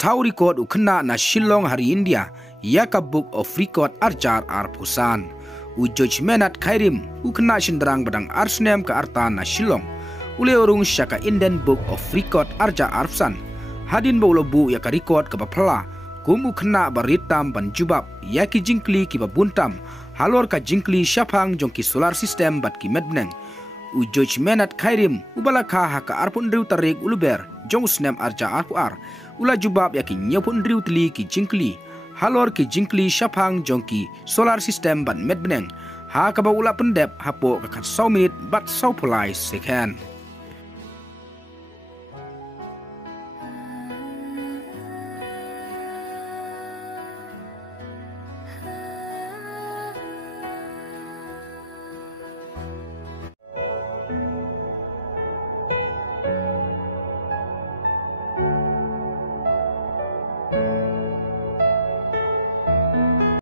tau record ukena na Shillong hari India yaka Book of Record arjar arpusan. Ujoj menat kairim ukena shindrang badang arsnem ke arta na Shillong. Ule urung syaka Indian Book of Record arja arpsan. Hadin baulo bu yaka record ke bapala. Kum ukena baritam ban jubab yaki jingkli ki babuntam. Halor ka jingkli syapang jongki solar system bat ki medneng. Ujoj menat kairim ubalaka haka arpun riu tarik uluber jong snem arja arpuar ula jubab yaki nyapun riu tli ki jingkli halor ki jingkli syapang jongki solar system ban medbeneng ha kaba ula pendep hapo kakat 100 minit bat 100 second.